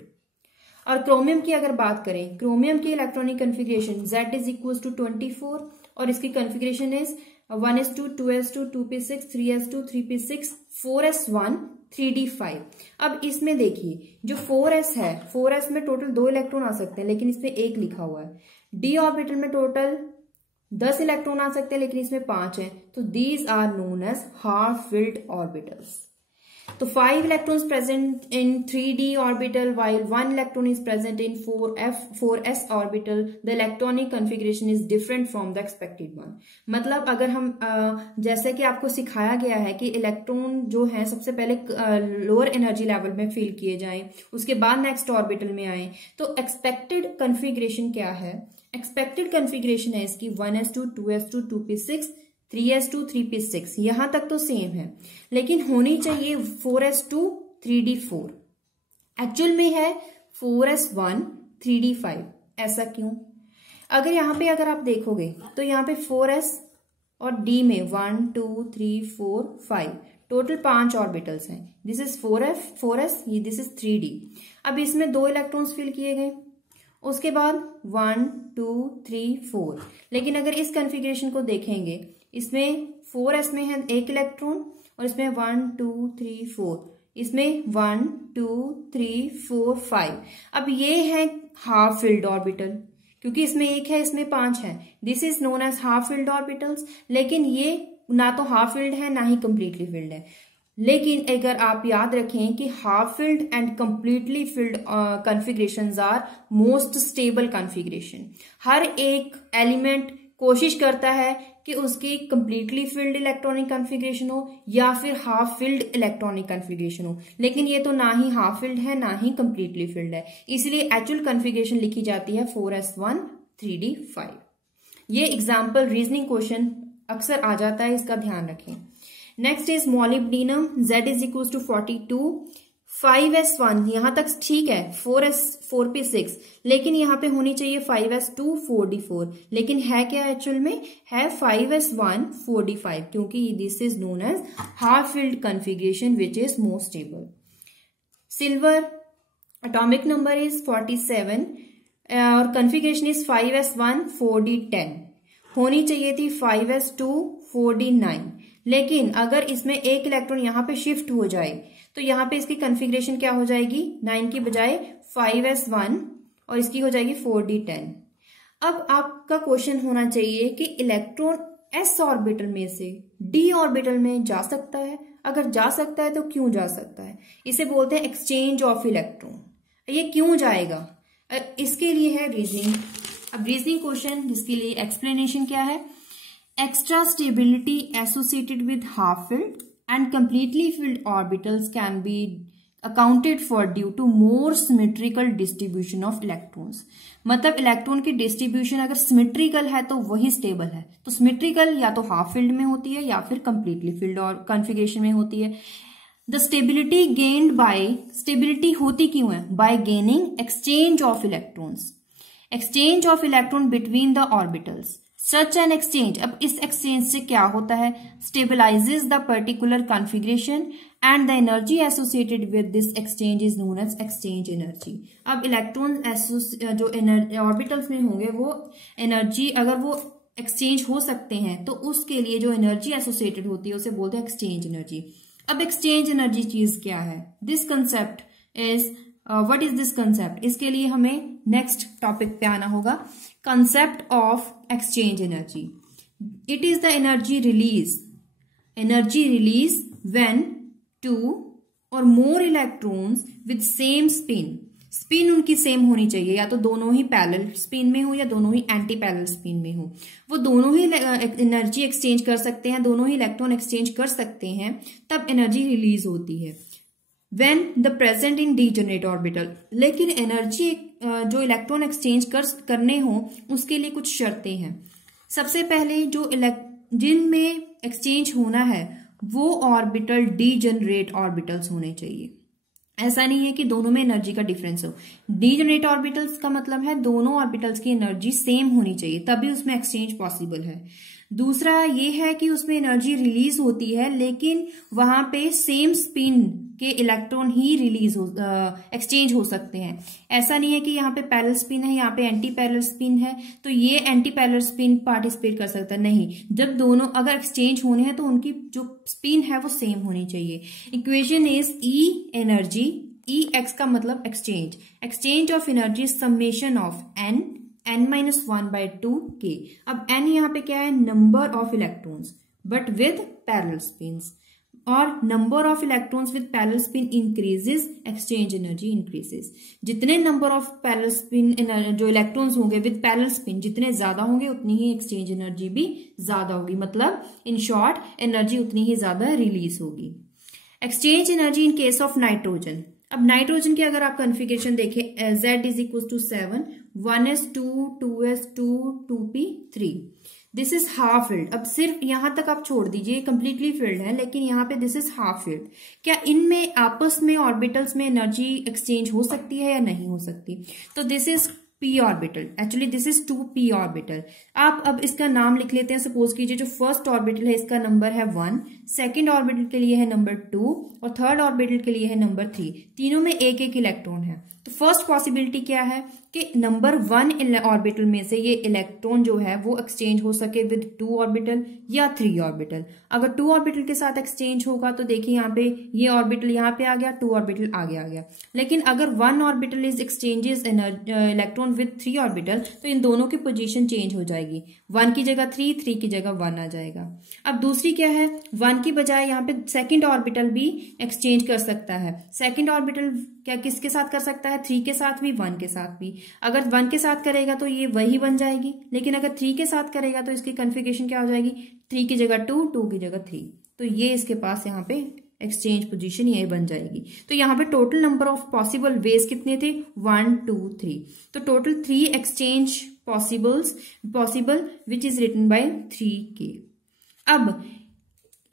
और क्रोमियम की अगर बात करें, क्रोमियम की electronic configuration Z is equal to 24 और इसकी configuration is 1s2 2s2 2p6 3s2 3p6 4s1 3d5। अब इसमें देखिए जो 4s है, 4s में टोटल 2 इलेक्ट्रॉन आ सकते हैं, लेकिन इसमें एक लिखा हुआ है। डी ऑर्बिटल में टोटल 10 इलेक्ट्रॉन आ सकते हैं, लेकिन इसमें 5 हैं, तो these are known as half filled orbitals. तो 5 electrons present in 3d orbital while 1 electron is present in 4s orbital. The electronic configuration is different from the expected one. मतलब अगर हम जैसे कि आपको सिखाया गया है कि इलेक्ट्रॉन जो है सबसे पहले लोअर एनर्जी लेवल में फिल किए जाएं, उसके बाद नेक्स्ट ऑर्बिटल में आए, तो एक्सपेक्टेड कन्फिग्रेशन क्या है? एक्सपेक्टेड कन्फिग्रेशन है इसकी 1s2 2s2 2p6 3s2 3p6, यहां तक तो सेम है, लेकिन होनी चाहिए 4s2 3d4। एक्चुअल में है 4s1 3d5। ऐसा क्यों? अगर यहां पे अगर आप देखोगे तो यहां पे 4s और d में 1 2 3 4 5 टोटल 5 ऑर्बिटल्स हैं। This is 4s, this is 3d। अब इसमें 2 इलेक्ट्रॉन्स फिल किए गए, उसके बाद 1 2 3 4। लेकिन अगर इस कॉन्फ़िगरेशन को देखेंगे, इसमें 4s में है 1 इलेक्ट्रॉन और इसमें 1 2 3 4, इसमें 1 2 3 4 5। अब ये है हाफ फिल्ड ऑर्बिटल, क्योंकि इसमें 1 है, इसमें 5 है। This is known as half filled orbitals. लेकिन ये ना तो हाफ फिल्ड है ना ही कंप्लीटली फिल्ड है। लेकिन अगर आप याद रखें कि half filled and completely filled configurations are most stable configuration. हर एक एलिमेंट कोशिश करता है कि उसकी कंप्लीटली फिल्ड इलेक्ट्रॉनिक कॉन्फ़िगरेशन हो या फिर हाफ फिल्ड इलेक्ट्रॉनिक कॉन्फ़िगरेशन हो, लेकिन ये तो ना ही हाफ फिल्ड है ना ही कंप्लीटली फिल्ड है, इसलिए एक्चुअल कॉन्फ़िगरेशन लिखी जाती है 4s1 3d5। ये एग्जाम्पल रीजनिंग क्वेश्चन अक्सर आ जाता है, इसका ध्यान रखें। Next is molybdenum, Z is equal to 42 5s1, यहां तक ठीक है, 4p6, लेकिन यहां पे होनी चाहिए 5s2 4d4, लेकिन है क्या एक्चुअल में? है 5s1 4d5, क्योंकि this is known as half filled configuration which is most stable. Silver atomic number is 47 और कॉन्फ़िगरेशन इज 5s1 4d10। होनी चाहिए थी 5s2 4d9, लेकिन अगर इसमें 1 इलेक्ट्रॉन यहां पे शिफ्ट हो जाए तो यहां पे इसकी कॉन्फ़िगरेशन क्या हो जाएगी? 9 की बजाय 5s1 और इसकी हो जाएगी 4d10। अब आपका क्वेश्चन होना चाहिए कि इलेक्ट्रॉन s ऑर्बिटल में से डी ऑर्बिटल में जा सकता है? अगर जा सकता है तो क्यों जा सकता है? इसे बोलते हैं एक्सचेंज ऑफ इलेक्ट्रॉन। ये क्यों जाएगा? इसके लिए है रीजनिंग। अब रीजनिंग क्वेश्चन, जिसके लिए एक्सप्लेनेशन क्या है? Extra stability associated with half filled and completely filled orbitals can be accounted for due to more symmetrical distribution of electrons. मतलब इलेक्ट्रॉन की डिस्ट्रीब्यूशन अगर सिमेट्रिकल है तो वही स्टेबल है। तो सिमेट्रिकल या तो हाफ फील्ड में होती है या फिर कंप्लीटली फील्ड और कॉन्फ़िगरेशन में होती है। The stability gained by, stability होती क्यों है? By gaining exchange of electrons, exchange of electron between the orbitals. Such an exchange, अब इस एक्सचेंज से क्या होता है? Stabilizes the particular configuration and the energy associated with this exchange is known as exchange energy. अब electron जो orbitals में होंगे वो एनर्जी, अगर वो एक्सचेंज हो सकते हैं तो उसके लिए जो एनर्जी एसोसिएटेड होती है उसे बोलते हैं एक्सचेंज एनर्जी। अब एक्सचेंज एनर्जी चीज क्या है? This concept is what is this concept? इसके लिए हमें नेक्स्ट टॉपिक पे आना होगा। Concept of exchange energy, it is the energy release when two और more electrons with same spin, spin उनकी सेम होनी चाहिए, या तो दोनों ही पैरेलल स्पिन में हो या दोनों ही एंटी पैरेलल स्पिन में हो, वो दोनों ही एनर्जी एक्सचेंज कर सकते हैं, दोनों ही इलेक्ट्रॉन एक्सचेंज कर सकते हैं, तब एनर्जी रिलीज होती है। When the present in degenerate orbital, लेकिन एनर्जी जो इलेक्ट्रॉन एक्सचेंज करने हो उसके लिए कुछ शर्तें हैं। सबसे पहले जो जिनमें एक्सचेंज होना है वो ऑर्बिटल डीजनरेट ऑर्बिटल्स होने चाहिए। ऐसा नहीं है कि दोनों में एनर्जी का डिफरेंस हो। डीजनरेट ऑर्बिटल्स का मतलब है दोनों ऑर्बिटल्स की एनर्जी सेम होनी चाहिए, तभी उसमें एक्सचेंज पॉसिबल है। दूसरा ये है कि उसमें एनर्जी रिलीज होती है लेकिन वहां पे सेम स्पिन के इलेक्ट्रॉन ही एक्सचेंज हो सकते हैं। ऐसा नहीं है कि यहाँ पे पैरेलल स्पिन है, यहाँ पे एंटी पैरेलल स्पिन है तो ये एंटी पैरेलल स्पिन पार्टिसिपेट कर सकता है, नहीं। जब दोनों अगर एक्सचेंज होने हैं तो उनकी जो स्पिन है वो सेम होनी चाहिए। Equation is E energy, E X का मतलब exchange, exchange of energy summation of n-1/2 k। अब n यहाँ पे क्या है? Number of electrons but with parallel spins, और number of electrons with parallel spin increases, exchange energy increases. जितने number of parallel spin जो इलेक्ट्रॉन्स होंगे with parallel spin जितने ज्यादा होंगे उतनी ही एक्सचेंज एनर्जी भी ज्यादा होगी, मतलब इन शॉर्ट एनर्जी उतनी ही ज्यादा रिलीज होगी। Exchange energy in case of nitrogen. अब नाइट्रोजन की अगर आप कॉन्फ़िगरेशन देखें, Z is equal to 7, 1s2, 2s2, 2p3, this is half filled. अब सिर्फ यहां तक आप छोड़ दीजिए, कंप्लीटली फील्ड है, लेकिन यहाँ पे दिस इज हाफ फील्ड। क्या इनमें आपस में ऑर्बिटल्स में एनर्जी एक्सचेंज हो सकती है या नहीं हो सकती? तो this is p orbital, actually this is 2p orbital. आप अब इसका नाम लिख लेते हैं। सपोज कीजिए जो फर्स्ट ऑर्बिटल है इसका नंबर है 1, सेकेंड ऑर्बिटल के लिए है नंबर 2 और थर्ड ऑर्बिटल के लिए है नंबर 3। तीनों में एक एक इलेक्ट्रॉन है। तो फर्स्ट पॉसिबिलिटी क्या है कि नंबर 1 ऑर्बिटल में से ये इलेक्ट्रॉन जो है वो एक्सचेंज हो सके विद 2 ऑर्बिटल या 3 ऑर्बिटल। अगर 2 ऑर्बिटल के साथ एक्सचेंज होगा तो देखिए यहाँ पे ये ऑर्बिटल यहाँ पे आ गया, 2 ऑर्बिटल आगे आ गया। लेकिन अगर 1 orbital is exchanges electron with 3 orbital तो इन दोनों की पोजीशन चेंज हो जाएगी, 1 की जगह 3, 3 की जगह 1 आ जाएगा। अब दूसरी क्या है, 1 की बजाय यहाँ पे सेकेंड ऑर्बिटल भी एक्सचेंज कर सकता है। सेकेंड ऑर्बिटल क्या किसके साथ कर सकता है? 3 के साथ भी, 1 के साथ भी। अगर 1 के साथ करेगा तो ये वही बन जाएगी, लेकिन अगर 3 के साथ करेगा तो इसकी कॉन्फ़िगरेशन क्या हो जाएगी? 3 की जगह 2, 2 की जगह 3। तो ये इसके पास यहाँ पे एक्सचेंज पोजीशन ये बन जाएगी। तो यहाँ पे total number of possible ways कितने थे? 1, 2, 3। तो टोटल 3 exchange possible which is written by 3k। अब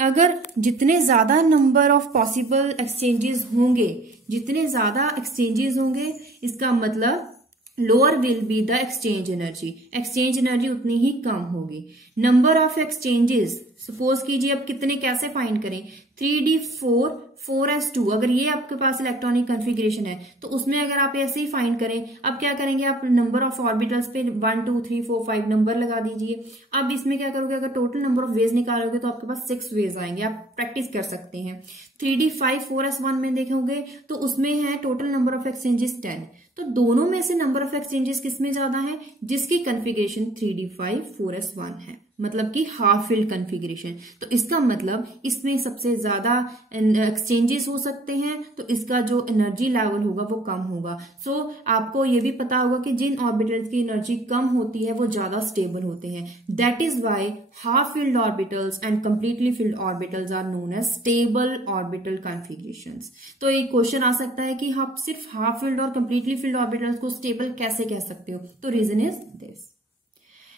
अगर जितने ज्यादा नंबर ऑफ पॉसिबल एक्सचेंजेस होंगे, जितने ज्यादा एक्सचेंजेस होंगे, इसका मतलब lower will be the exchange energy, exchange energy उतनी ही कम होगी। नंबर ऑफ एक्सचेंजेस सपोज कीजिए, अब कितने कैसे फाइंड करें? 3d4, 4s2, अगर ये आपके पास इलेक्ट्रॉनिक कॉन्फ़िगरेशन है तो उसमें अगर आप ऐसे ही फाइंड करें, अब क्या करेंगे आप नंबर ऑफ ऑर्बिटल्स पे 1, 2, 3, 4, 5 नंबर लगा दीजिए। अब इसमें क्या करोगे, अगर टोटल नंबर ऑफ वेज निकालोगे तो आपके पास 6 वेज आएंगे। आप प्रैक्टिस कर सकते हैं। 3d5, 4s1 में देखोगे तो उसमें है टोटल नंबर ऑफ एक्सचेंजेस 10। तो दोनों में से नंबर ऑफ एक्सचेंजेस किसमें ज्यादा है? जिसकी कॉन्फ़िगरेशन 3d5, 4s1 है। मतलब कि हाफ फील्ड कॉन्फ़िगरेशन। तो इसका मतलब इसमें सबसे ज्यादा एक्सचेंजेस हो सकते हैं, तो इसका जो एनर्जी लेवल होगा वो कम होगा। सो आपको ये भी पता होगा कि जिन ऑर्बिटल्स की एनर्जी कम होती है वो ज्यादा स्टेबल होते हैं। That is why half filled orbitals and completely filled orbitals are known as stable orbital configurations. तो एक क्वेश्चन आ सकता है कि आप सिर्फ हाफ फील्ड और कंप्लीटली फील्ड ऑर्बिटल्स को स्टेबल कैसे कह सकते हो, तो reason is this.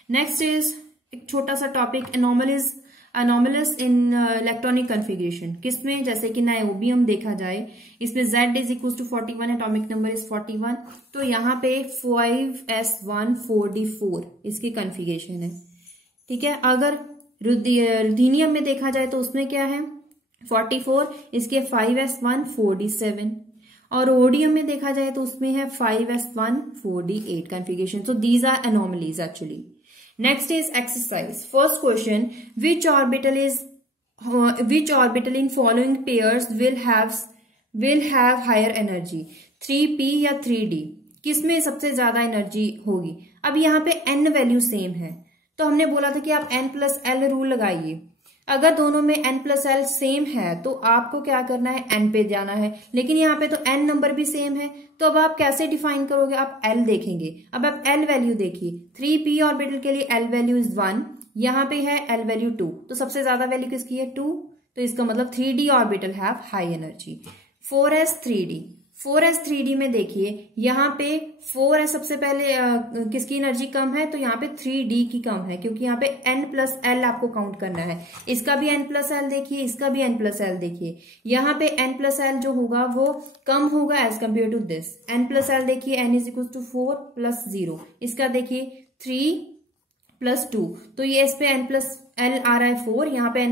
Next is एक छोटा सा topic anomalous in electronic configuration. किसमें, जैसे कि नायोबियम देखा जाए, इसमें Z is equal to 41, atomic number is 41। तो यहाँ पे 5s1 4d4 इसकी कॉन्फ़िगरेशन है, ठीक है। अगर रुथेनियम में देखा जाए तो उसमें क्या है 44, इसके 5s1 4d7। और ओडियम में देखा जाए तो उसमें है 5s1 4d8 configuration. So these are anomalies actually. Next is exercise. First question, which orbital in following pairs will have higher energy? 3p या 3d, किसमें सबसे ज्यादा एनर्जी होगी? अब यहाँ पे n वैल्यू सेम है, तो हमने बोला था कि आप n+l रूल लगाइए। अगर दोनों में n+l सेम है तो आपको क्या करना है, n पे जाना है। लेकिन यहाँ पे तो n नंबर भी सेम है, तो अब आप कैसे डिफाइन करोगे, आप l देखेंगे। अब आप l वैल्यू देखिए, 3p ऑर्बिटल के लिए l वैल्यू इज 1, यहाँ पे है l वैल्यू 2, तो सबसे ज्यादा वैल्यू किसकी है 2, तो इसका मतलब 3d orbital have high energy. 4s3d में देखिए, यहाँ पे 4s सबसे पहले किसकी एनर्जी कम है, तो यहाँ पे 3d की कम है, क्योंकि यहाँ पे n+l आपको काउंट करना है। इसका भी n+l देखिए, इसका भी n+l देखिए। यहाँ पे n+l जो होगा वो कम होगा as compare to this. n+l देखिए, n इज इक्वल टू 4 + 0, इसका देखिए 3 + 2, तो ये इस पे n+l आ रहा है 4, यहाँ पे n+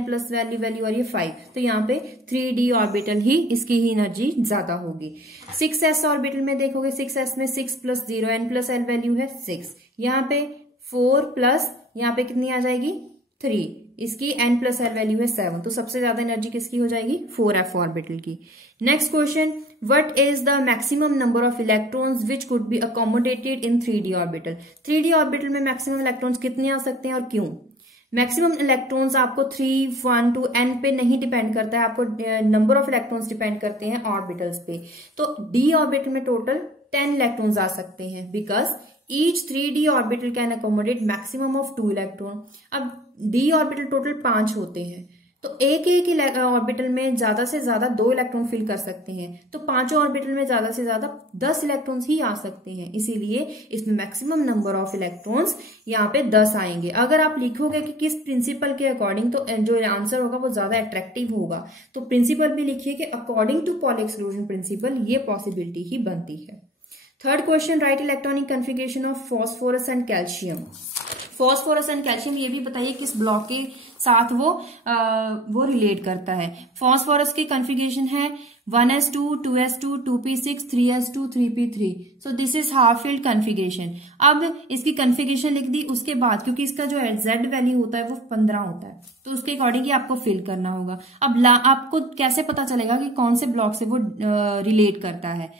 वैल्यू आ रही है 5, तो यहाँ पे 3d ऑर्बिटल ही इसकी ही एनर्जी ज्यादा होगी। 6s ऑर्बिटल में देखोगे, 6s में 6 + 0, n+l वैल्यू है 6, यहाँ पे 4 प्लस यहाँ पे कितनी आ जाएगी 3, इसकी n+l वैल्यू है 7, तो सबसे ज्यादा एनर्जी किसकी हो जाएगी 4f ऑर्बिटल की। Next question, what is the maximum number of electrons which could be accommodated in 3d orbital? 3d orbital में मैक्सिमम इलेक्ट्रॉन्स कितने आ सकते हैं और क्यों? मैक्सिमम इलेक्ट्रॉन्स आपको 3, 1 to n पे नहीं डिपेंड करता है, आपको नंबर ऑफ इलेक्ट्रॉन्स डिपेंड करते हैं ऑर्बिटल्स पे। तो d ऑर्बिटल में टोटल 10 इलेक्ट्रॉन्स आ सकते हैं, because each 3d orbital can accommodate maximum of 2 electron. अब d ऑर्बिटल टोटल 5 होते हैं, तो एक ऑर्बिटल में ज्यादा से ज्यादा 2 इलेक्ट्रॉन फिल कर सकते हैं, तो पांचों ऑर्बिटल में ज्यादा से ज्यादा 10 इलेक्ट्रॉन्स ही आ सकते हैं, इसीलिए इसमें मैक्सिमम नंबर ऑफ इलेक्ट्रॉन्स यहाँ पे 10 आएंगे। अगर आप लिखोगे कि किस प्रिंसिपल के अकॉर्डिंग, तो जो आंसर होगा वो ज्यादा अट्रैक्टिव होगा। तो प्रिंसिपल भी लिखिए कि according to Pauli exclusion principle, ये पॉसिबिलिटी ही बनती है। Third question, write electronic configuration of phosphorus and calcium. Phosphorus and calcium, ये भी बताइए किस ब्लॉक के साथ वो रिलेट करता है। फॉस्फोरस की कॉन्फ़िगरेशन है 1s2 2s2 2p6 3s2 3p3। So this is half field configuration. अब इसकी कॉन्फ़िगरेशन लिख दी, उसके बाद क्योंकि इसका जो z वैल्यू होता है वो 15 होता है, तो उसके अकॉर्डिंग ही आपको फिल करना होगा। अब आपको कैसे पता चलेगा कि कौन से ब्लॉक से वो रिलेट करता है?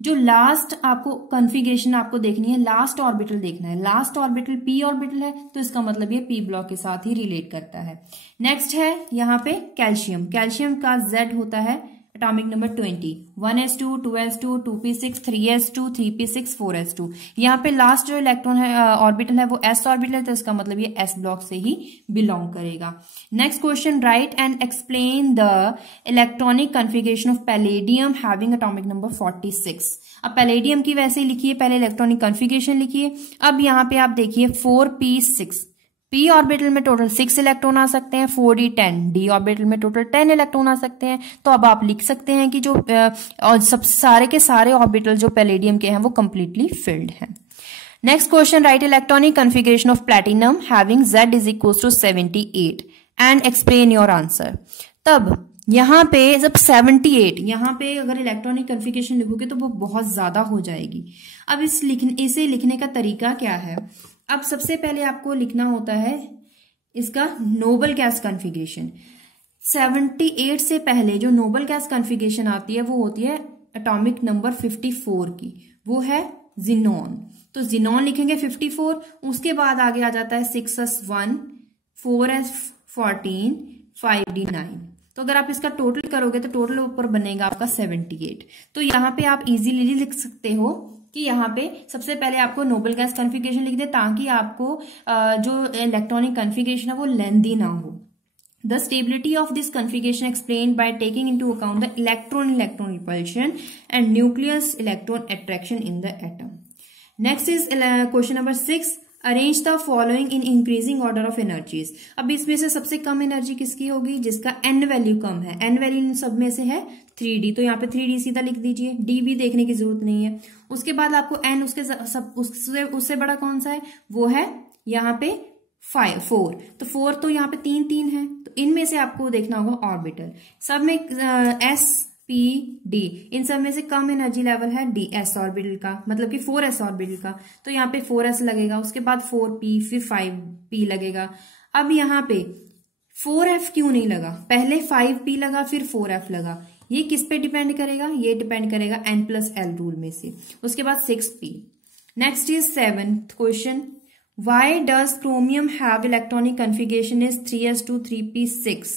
जो लास्ट आपको कॉन्फ़िगरेशन आपको देखनी है, लास्ट ऑर्बिटल देखना है। लास्ट ऑर्बिटल p ऑर्बिटल है, तो इसका मतलब ये p ब्लॉक के साथ ही रिलेट करता है। नेक्स्ट है यहाँ पे कैल्शियम। कैल्शियम का Z होता है atomic number 20, 1s2 2s2 2p6 3s2 3p6 4s2। यहाँ पे लास्ट जो इलेक्ट्रॉन है ऑर्बिटल है वो s ऑर्बिटल है, तो इसका मतलब ये s ब्लॉक से ही बिलोंग करेगा। Next question, right and explain the electronic configuration of palladium having atomic number 46। अब पैलेडियम की वैसे ही लिखिए, पहले इलेक्ट्रॉनिक कॉन्फ़िगरेशन लिखिए। अब यहाँ पे आप देखिए 4p6, p ऑर्बिटल में टोटल 6 इलेक्ट्रॉन आ सकते हैं, 4d 10, d ऑर्बिटल में टोटल 10 इलेक्ट्रॉन आ सकते हैं। तो अब आप लिख सकते हैं कि जो और सब सारे के सारे ऑर्बिटल जो पैलेडियम के हैं वो कंप्लीटली फिल्ड हैं। Next question, write electronic configuration of platinum having Z is equal to 78 and explain your answer. तब यहाँ पे जब 78, यहाँ पे अगर इलेक्ट्रॉनिक कॉन्फ़िगरेशन लिखोगे तो वो बहुत ज्यादा हो जाएगी। अब इसे लिखने का तरीका क्या है? अब सबसे पहले आपको लिखना होता है इसका नोबल गैस कॉन्फ़िगरेशन। 78 से पहले जो नोबल गैस कॉन्फ़िगरेशन आती है वो होती है एटॉमिक नंबर 54 की, वो है जिनॉन। तो जिनॉन लिखेंगे 54, उसके बाद आगे आ जाता है 6s1 4s14 5d9। तो अगर आप इसका टोटल करोगे तो टोटल ऊपर बनेगा आपका 78। तो यहाँ पे आप इजीली लिख सकते हो कि यहाँ पे सबसे पहले आपको नोबल गैस कॉन्फ़िगरेशन लिख दे, ताकि आपको जो इलेक्ट्रॉनिक कॉन्फ़िगरेशन है वो लेंथी ना हो। The stability of this configuration explained by taking into account the electron-electron repulsion and nucleus electron attraction in the atom. Next is question number 6. Arrange the following in increasing order of energies. अब इसमें से सबसे कम energy किसकी होगी? जिसका n value कम है। n value in सब में से है 3d, तो यहाँ पे 3d सीधा लिख दीजिए, d भी देखने की जरूरत नहीं है। उसके बाद आपको n उससे बड़ा कौन सा है? वो है यहाँ पे 4। तो 4 तो यहाँ पे 3 है, तो इनमें से आपको देखना होगा ऑर्बिटल। सब में s p d, इन सब में से कम एनर्जी लेवल है d s ऑर्बिटल का, मतलब कि 4s ऑर्बिटल का, तो यहाँ पे 4s लगेगा। उसके बाद 4p, फिर 5p लगेगा। अब यहाँ पे 4f क्यों नहीं लगा? पहले 5p लगा, फिर 4f लगा। ये किस पे डिपेंड करेगा? ये डिपेंड करेगा n+l रूल में से। उसके बाद 6p। Next is 7th question. Why does chromium have electronic configuration is 3s2 3p6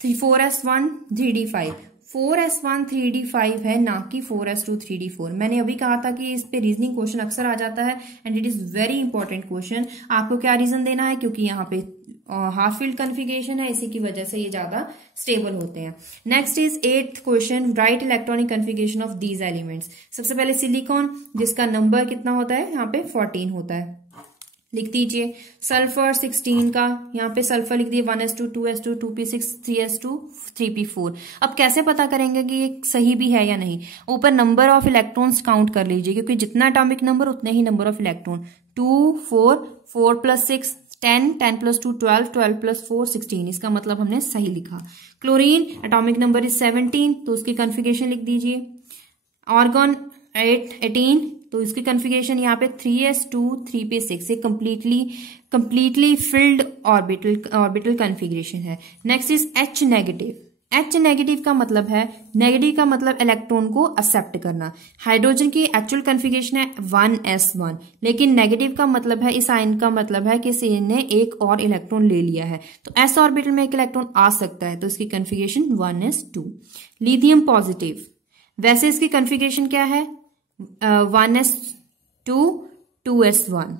4s1 3d5? 4s1 3d5 है, ना कि 4s2 3d4। मैंने अभी कहा था कि इस पे रीजनिंग क्वेश्चन अक्सर आ जाता है and it is very important question. आपको क्या रीजन देना है? क्योंकि यहाँ पे हाफ फील्ड कन्फिगरेशन है, इसी की वजह से ये ज्यादा स्टेबल होते हैं। Next is 8th question. Write electronic configuration of these elements. सबसे पहले सिलिकॉन, जिसका नंबर कितना होता है? यहाँ पे 14 होता है, लिख दीजिए। सल्फर 16 का, यहाँ पे सल्फर लिख दिए 1s2 2s2 2p6 3s2 3p4। अब कैसे पता करेंगे कि ये सही भी है या नहीं? ऊपर नंबर ऑफ इलेक्ट्रॉन्स काउंट कर लीजिए, क्योंकि जितना एटॉमिक नंबर उतने ही नंबर ऑफ इलेक्ट्रॉन। 2 4 4 + 6 10 10 + 2 12 12 + 4 16, इसका मतलब हमने सही लिखा। क्लोरीन एटॉमिक नंबर इज 17, तो उसकी कॉन्फ़िगरेशन लिख दीजिए। आर्गन 18, तो इसकी कॉन्फ़िगरेशन यहाँ पे 3s2 3p6, ये कंप्लीटली फिल्ड ऑर्बिटल कॉन्फ़िगरेशन है। Next is H negative. H negative का मतलब है, नेगेटिव का मतलब इलेक्ट्रॉन को एक्सेप्ट करना। हाइड्रोजन की एक्चुअल कॉन्फ़िगरेशन है 1s1, लेकिन नेगेटिव का मतलब है, इस आयन का मतलब है कि इसने एक और इलेक्ट्रॉन ले लिया है, तो s ऑर्बिटल में एक इलेक्ट्रॉन आ सकता है, तो इसकी कॉन्फ़िगरेशन 1s2। लिथियम पॉजिटिव, वैसे इसकी कॉन्फ़िगरेशन क्या है? 1s2 2s1,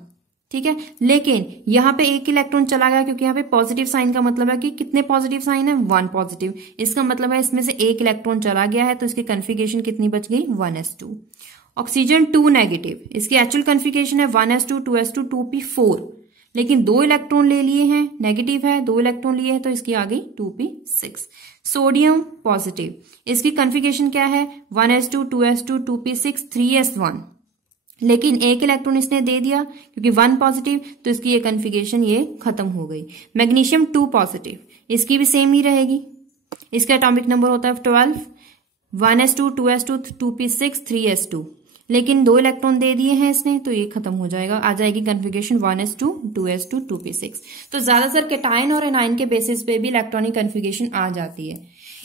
ठीक है, लेकिन यहाँ पे एक इलेक्ट्रॉन चला गया, क्योंकि यहाँ पे पॉजिटिव साइन का मतलब है कि कितने पॉजिटिव साइन है? 1 पॉजिटिव। इसका मतलब है इसमें से एक इलेक्ट्रॉन चला गया है, तो इसकी कॉन्फ़िगरेशन कितनी बच गई? 1s2। ऑक्सीजन 2 नेगेटिव, इसकी एक्चुअल कॉन्फ़िगरेशन है 1s2 2s2 2p4, लेकिन 2 इलेक्ट्रॉन ले लिए हैं, नेगेटिव है, 2 इलेक्ट्रॉन लिए हैं, तो इसकी आ गई 2p6। सोडियम पॉजिटिव, इसकी कॉन्फ़िगरेशन क्या है? 1s2 2s2 2p6 3s1, लेकिन एक इलेक्ट्रॉन इसने दे दिया, क्योंकि 1 पॉजिटिव, तो इसकी ये कॉन्फ़िगरेशन ये खत्म हो गई। मैग्नीशियम 2 पॉजिटिव, इसकी भी सेम ही रहेगी। इसका एटॉमिक नंबर होता है 12, 1s2 2s2 2p6 3s2, लेकिन 2 इलेक्ट्रॉन दे दिए हैं इसने, तो ये खत्म हो जाएगा, आ जाएगी कॉन्फ़िगरेशन 1s2 2s2 2p6। तो ज्यादातर कैटायन और एनायन के बेसिस पे भी इलेक्ट्रॉनिक कॉन्फ़िगरेशन आ जाती है।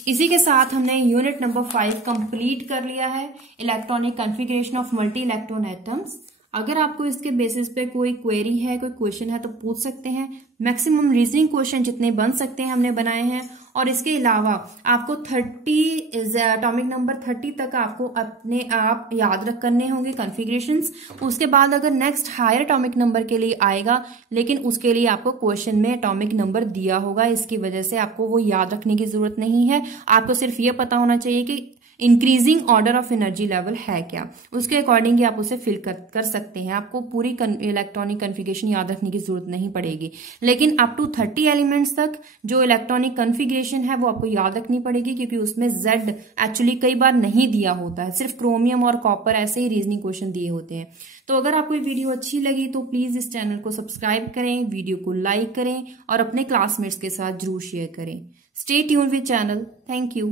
इसी के साथ हमने यूनिट नंबर 5 कंप्लीट कर लिया है, electronic configuration of multi electron atoms. अगर आपको इसके बेसिस पे कोई क्वेरी है, कोई क्वेश्चन है, तो पूछ सकते हैं। मैक्सिमम रीजनिंग क्वेश्चन जितने बन सकते हैं हमने बनाए हैं, और इसके अलावा आपको 30 एटॉमिक नंबर 30 तक आपको अपने आप याद करने होंगे कॉन्फ़िगरेशंस। उसके बाद अगर नेक्स्ट हायर एटॉमिक नंबर के लिए आएगा, लेकिन उसके लिए आपको क्वेश्चन में एटॉमिक नंबर दिया होगा, इसकी वजह से आपको वो याद रखने की जरूरत नहीं है। आपको सिर्फ ये पता होना चाहिए कि increasing order of energy level है क्या, उसके अकॉर्डिंग ही आप उसे फिल कर सकते हैं। आपको पूरी इलेक्ट्रॉनिक कॉन्फ़िगरेशन याद रखने की जरूरत नहीं पड़ेगी, लेकिन अप टू 30 एलिमेंट्स तक जो इलेक्ट्रॉनिक कॉन्फ़िगरेशन है वो आपको याद रखनी पड़ेगी, क्योंकि उसमें Z एक्चुअली कई बार नहीं दिया होता है, सिर्फ क्रोमियम और कॉपर ऐसे ही रीजनिंग क्वेश्चन दिए होते हैं। तो अगर आपको ये वीडियो अच्छी लगी तो प्लीज इस चैनल को सब्सक्राइब करें, वीडियो को लाइक करें और अपने क्लासमेट्स के साथ जरूर शेयर करें। Stay tuned with channel. Thank you.